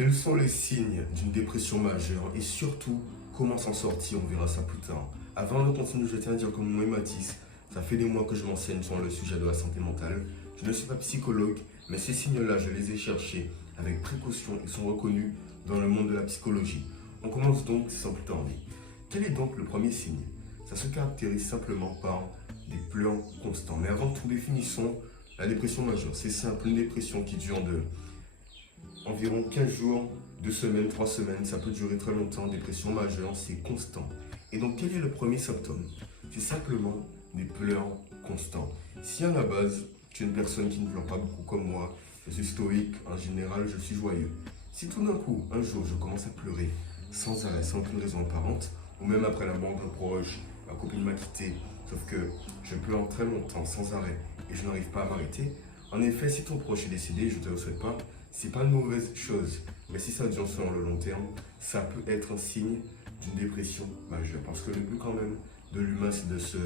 Quels sont les signes d'une dépression majeure et surtout comment s'en sortir? On verra ça plus tard. Avant de continuer, je tiens à dire que moi et Mathis, ça fait des mois que je m'enseigne sur le sujet de la santé mentale. Je ne suis pas psychologue, mais ces signes-là, je les ai cherchés avec précaution et sont reconnus dans le monde de la psychologie. On commence donc sans plus tarder. Quel est donc le premier signe? Ça se caractérise simplement par des pleurs constants. Mais avant tout, définissons la dépression majeure. C'est simple, une dépression qui dure de environ 15 jours, 2 semaines, 3 semaines, ça peut durer très longtemps. Dépression majeure, c'est constant. Et donc, quel est le premier symptôme? C'est simplement des pleurs constants. Si à la base, tu es une personne qui ne pleure pas beaucoup comme moi, je suis stoïque, en général, je suis joyeux. Si tout d'un coup, un jour, je commence à pleurer sans arrêt, sans aucune raison apparente, ou même après la mort d'un proche, ma copine m'a quitté, sauf que je pleure très longtemps, sans arrêt, et je n'arrive pas à m'arrêter. En effet, si ton proche est décédé, je ne te le souhaite pas, c'est pas une mauvaise chose. Mais si ça dure sur le long terme, ça peut être un signe d'une dépression majeure. Parce que le but quand même de l'humain, c'est de se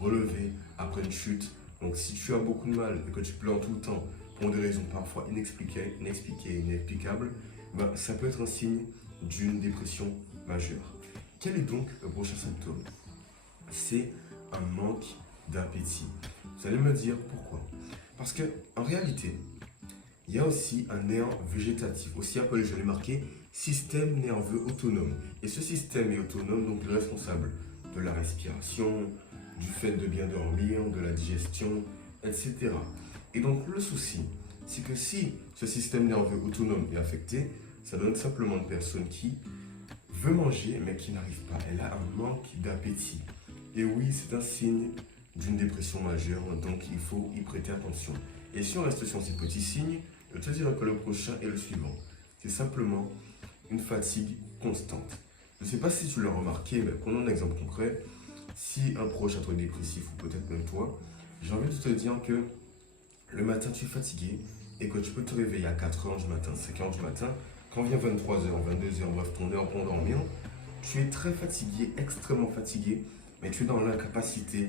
relever après une chute. Donc si tu as beaucoup de mal et que tu pleures tout le temps pour des raisons parfois inexpliquées, inexplicables, ben, ça peut être un signe d'une dépression majeure. Quel est donc le prochain symptôme? C'est un manque d'appétit. Vous allez me dire pourquoi? Parce que en réalité, il y a aussi un nerf végétatif, aussi appelé, je l'ai marqué, système nerveux autonome. Et ce système est autonome, donc il est responsable de la respiration, du fait de bien dormir, de la digestion, etc. Et donc le souci, c'est que si ce système nerveux autonome est affecté, ça donne simplement une personne qui veut manger mais qui n'arrive pas. Elle a un manque d'appétit. Et oui, c'est un signe d'une dépression majeure, donc il faut y prêter attention. Et si on reste sur ces petits signes, je te dirais que le prochain est le suivant. C'est simplement une fatigue constante. Je ne sais pas si tu l'as remarqué, mais prenons un exemple concret. Si un proche à toi est dépressif, ou peut-être même toi, j'ai envie de te dire que le matin tu es fatigué et que tu peux te réveiller à 4h du matin, 5h du matin, quand vient 23h, 22h, bref, ton heure pour dormir, tu es très fatigué, extrêmement fatigué, mais tu es dans l'incapacité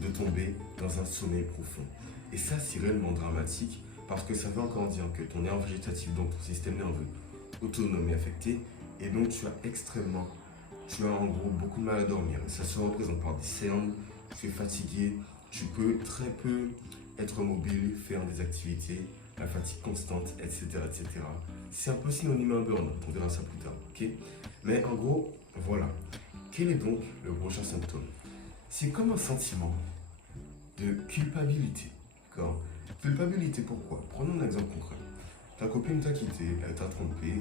de tomber dans un sommeil profond. Et ça, c'est réellement dramatique parce que ça veut encore dire que ton nerf végétatif, donc ton système nerveux autonome est affecté et donc tu as en gros beaucoup de mal à dormir. Et ça se représente par des cernes, tu es fatigué, tu peux très peu être mobile, faire des activités, la fatigue constante, etc. etc. C'est un peu synonyme à un burn-out, on verra ça plus tard, ok? Mais en gros, voilà. Quel est donc le prochain symptôme? C'est comme un sentiment de culpabilité, d'accord? Culpabilité pourquoi? Prenons un exemple concret. Ta copine t'a quitté, elle t'a trompé,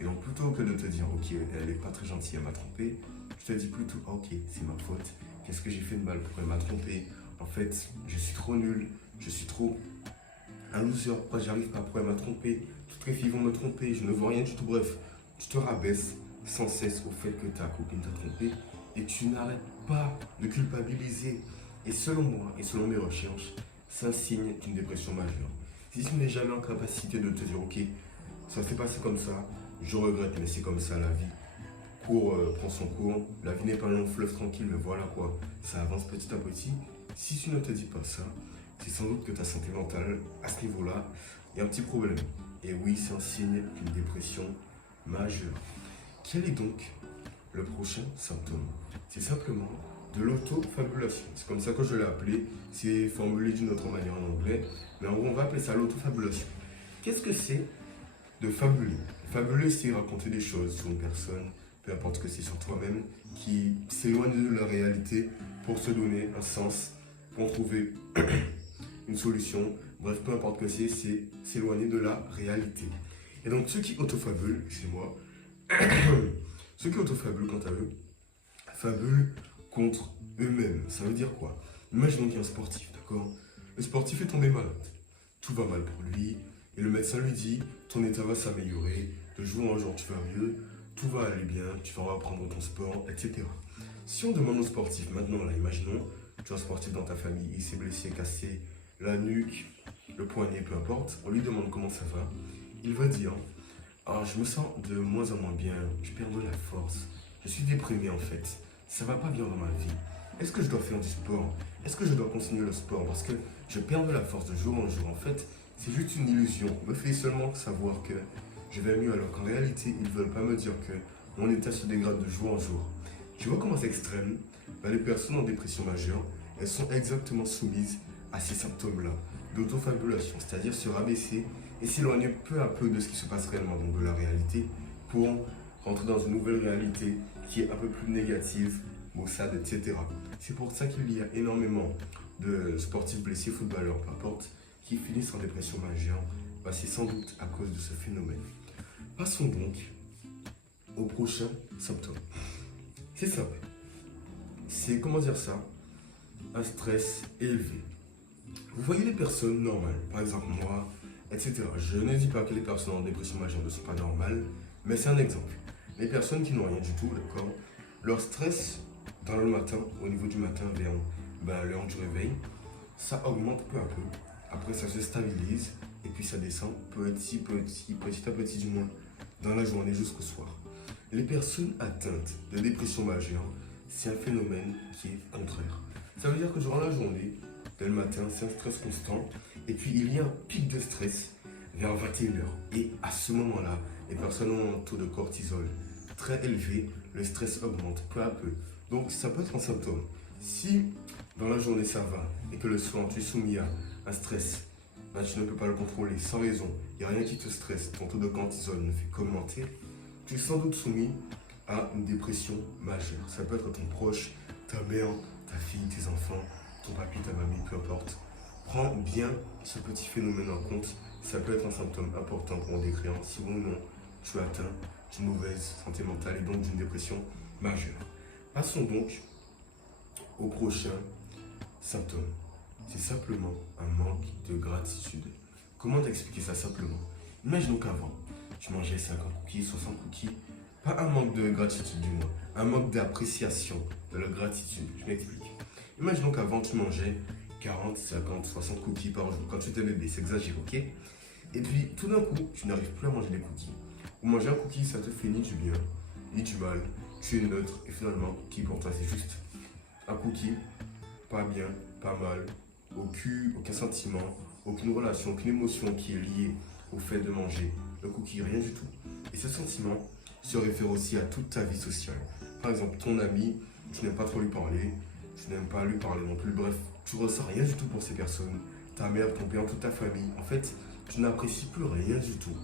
et donc plutôt que de te dire ok, elle est pas très gentille, elle m'a trompé, tu te dis plutôt ok, c'est ma faute, qu'est-ce que j'ai fait de mal, pourquoi elle m'a trompé? En fait, je suis trop nul, je suis trop un loser, pourquoi j'arrive pas, pourquoi elle m'a trompé? Toutes les filles vont me tromper, je ne vois rien du tout, bref, tu te rabaisses sans cesse au fait que ta copine t'a trompé et tu n'arrêtes pas de culpabiliser. Et selon moi, et selon mes recherches, c'est un signe d'une dépression majeure. Si tu n'es jamais en capacité de te dire, ok, ça s'est passé comme ça, je regrette, mais c'est comme ça, la vie prend son cours. La vie n'est pas un long fleuve tranquille, mais voilà quoi, ça avance petit à petit. Si tu ne te dis pas ça, c'est sans doute que ta santé mentale, à ce niveau-là, il y a un petit problème. Et oui, c'est un signe d'une dépression majeure. Quel est donc le prochain symptôme? C'est simplement de l'autofabulation. C'est comme ça que je l'ai appelé. C'est formulé d'une autre manière en anglais. Mais en gros, on va appeler ça l'autofabulation. Qu'est-ce que c'est de fabuler? Fabuler, c'est raconter des choses sur une personne, peu importe ce que c'est sur toi-même, qui s'éloigne de la réalité pour se donner un sens, pour trouver une solution. Bref, peu importe ce que c'est s'éloigner de la réalité. Et donc, ceux qui autofabulent, c'est moi, ceux qui autofabulent, quant à eux, fabulent contre eux-mêmes. Ça veut dire quoi? Imaginons qu'il y a un sportif, d'accord? Le sportif est tombé malade. Tout va mal pour lui. Et le médecin lui dit, ton état va s'améliorer. De jour en jour, tu vas mieux. Tout va aller bien. Tu vas reprendre ton sport, etc. Si on demande au sportif, maintenant, là, imaginons, tu as un sportif dans ta famille, il s'est blessé, cassé la nuque, le poignet, peu importe. On lui demande comment ça va. Il va dire, ah, je me sens de moins en moins bien. Je perds de la force. Je suis déprimé, en fait. Ça va pas bien dans ma vie. Est-ce que je dois faire du sport? Est-ce que je dois continuer le sport? Parce que je perds de la force de jour en jour. En fait, c'est juste une illusion. Me fait seulement savoir que je vais mieux alors qu'en réalité, ils ne veulent pas me dire que mon état se dégrade de jour en jour. Tu vois comment c'est extrême? Les personnes en dépression majeure, elles sont exactement soumises à ces symptômes-là d'autofabulation, c'est-à-dire se rabaisser et s'éloigner peu à peu de ce qui se passe réellement, donc de la réalité, pour rentrer dans une nouvelle réalité qui est un peu plus négative, maussade, etc. C'est pour ça qu'il y a énormément de sportifs blessés, footballeurs, peu importe, qui finissent en dépression majeure. C'est sans doute à cause de ce phénomène. Passons donc au prochain symptôme. C'est simple. C'est, comment dire ça, un stress élevé. Vous voyez les personnes normales, par exemple moi, etc. Je ne dis pas que les personnes en dépression majeure ne sont pas normales, mais c'est un exemple. Les personnes qui n'ont rien du tout, d'accord, leur stress dans le matin, au niveau du matin vers l'heure du réveil, ça augmente peu à peu. Après, ça se stabilise et puis ça descend petit à petit du moins, dans la journée jusqu'au soir. Les personnes atteintes de dépression majeure, c'est un phénomène qui est contraire. Ça veut dire que durant la journée, dès le matin, c'est un stress constant. Et puis, il y a un pic de stress vers 21h. Et à ce moment-là, les personnes ont un taux de cortisol très élevé. Le stress augmente peu à peu. Donc, ça peut être un symptôme. Si dans la journée, ça va et que le soir, tu es soumis à un stress, tu ne peux pas le contrôler sans raison. Il n'y a rien qui te stresse. Ton taux de cortisol ne fait qu'augmenter. Tu es sans doute soumis à une dépression majeure. Ça peut être ton proche, ta mère, ta fille, tes enfants, ton papy, ta mamie, peu importe. Prends bien ce petit phénomène en compte. Ça peut être un symptôme important pour en décrire si oui ou non tu es atteint d'une mauvaise santé mentale et donc d'une dépression majeure. Passons donc au prochain symptôme. C'est simplement un manque de gratitude. Comment t'expliquer ça simplement? Imaginons qu'avant, tu mangeais 50 cookies, 60 cookies. Pas un manque de gratitude du moins, un manque d'appréciation de la gratitude. Je m'explique. Imaginons qu'avant tu mangeais 40, 50, 60 cookies par jour quand tu étais bébé, c'est exagéré, ok? Et puis tout d'un coup, tu n'arrives plus à manger des cookies. Ou manger un cookie, ça te fait ni du bien, ni du mal. Tu es neutre et finalement, cookie pour toi c'est juste un cookie, pas bien, pas mal, aucun sentiment, aucune relation, aucune émotion qui est liée au fait de manger le cookie, rien du tout. Et ce sentiment se réfère aussi à toute ta vie sociale. Par exemple, ton ami, tu n'aimes pas trop lui parler, tu n'aimes pas lui parler non plus, bref, tu ressens rien du tout pour ces personnes. Ta mère, ton père, toute ta famille, en fait, tu n'apprécies plus rien du tout.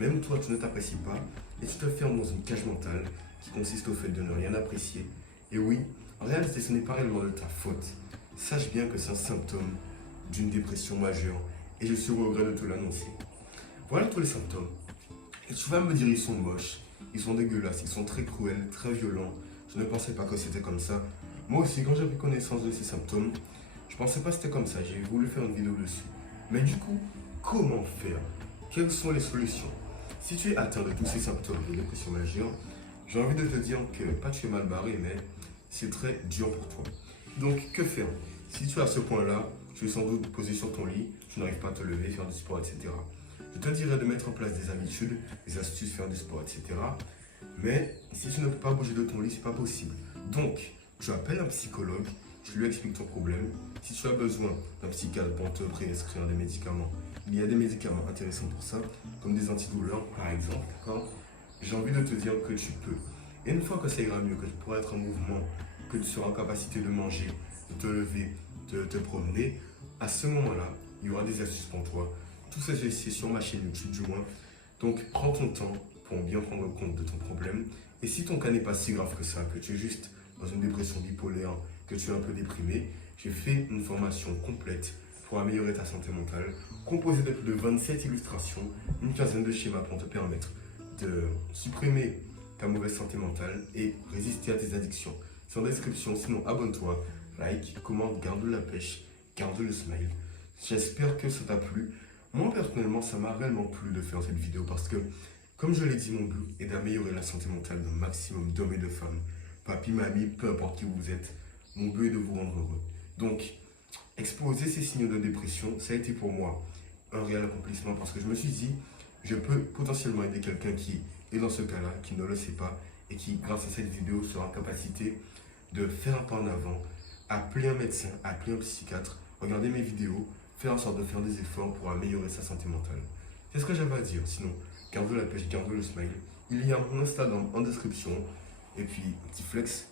Même toi, tu ne t'apprécies pas et tu te fermes dans une cage mentale qui consiste au fait de ne rien apprécier. Et oui, en réalité, ce n'est pas réellement de ta faute. Sache bien que c'est un symptôme d'une dépression majeure et je suis au regret de te l'annoncer. Voilà tous les symptômes. Et tu vas me dire, ils sont moches, ils sont dégueulasses, ils sont très cruels, très violents. Je ne pensais pas que c'était comme ça. Moi aussi, quand j'ai pris connaissance de ces symptômes, je ne pensais pas que c'était comme ça. J'ai voulu faire une vidéo dessus. Mais du coup, comment faire? Quelles sont les solutions? Si tu es atteint de tous ces symptômes de dépression majeure, j'ai envie de te dire que, pas tu es mal barré, mais c'est très dur pour toi. Donc, que faire? Si tu es à ce point-là, tu es sans doute posé sur ton lit, tu n'arrives pas à te lever, faire du sport, etc. Je te dirais de mettre en place des habitudes, des astuces, faire du sport, etc. Mais si tu ne peux pas bouger de ton lit, c'est pas possible. Donc, tu appelles un psychologue, tu lui expliques ton problème. Si tu as besoin d'un psychiatre pour te prescrire des médicaments, il y a des médicaments intéressants pour ça, comme des antidouleurs par exemple, d'accord? J'ai envie de te dire que tu peux. Et une fois que ça ira mieux, que tu pourras être en mouvement, que tu seras en capacité de manger, de te lever, de te promener, à ce moment-là, il y aura des astuces pour toi. Tout ça, c'est sur ma chaîne YouTube du moins. Donc, prends ton temps pour bien prendre compte de ton problème. Et si ton cas n'est pas si grave que ça, que tu es juste dans une dépression bipolaire, que tu es un peu déprimé, j'ai fait une formation complète pour améliorer ta santé mentale, composée de plus de 27 illustrations, une quinzaine de schémas pour te permettre de supprimer ta mauvaise santé mentale et résister à tes addictions. C'est en description, sinon abonne-toi, like, commente, garde la pêche, garde le smile. J'espère que ça t'a plu. Moi personnellement, ça m'a réellement plu de faire cette vidéo parce que, comme je l'ai dit, mon but est d'améliorer la santé mentale d'un maximum d'hommes et de femmes. Papy, mamie, peu importe qui vous êtes, mon but est de vous rendre heureux. Donc, exposer ces signes de dépression, ça a été pour moi un réel accomplissement parce que je me suis dit, je peux potentiellement aider quelqu'un qui est dans ce cas-là, qui ne le sait pas et qui, grâce à cette vidéo, sera en capacité de faire un pas en avant, appeler un médecin, appeler un psychiatre, regarder mes vidéos, faire en sorte de faire des efforts pour améliorer sa santé mentale. C'est ce que j'avais à dire. Sinon, Cardio la pêche, Cardio le smile. Il y a mon Instagram en description. Et puis, petit flex,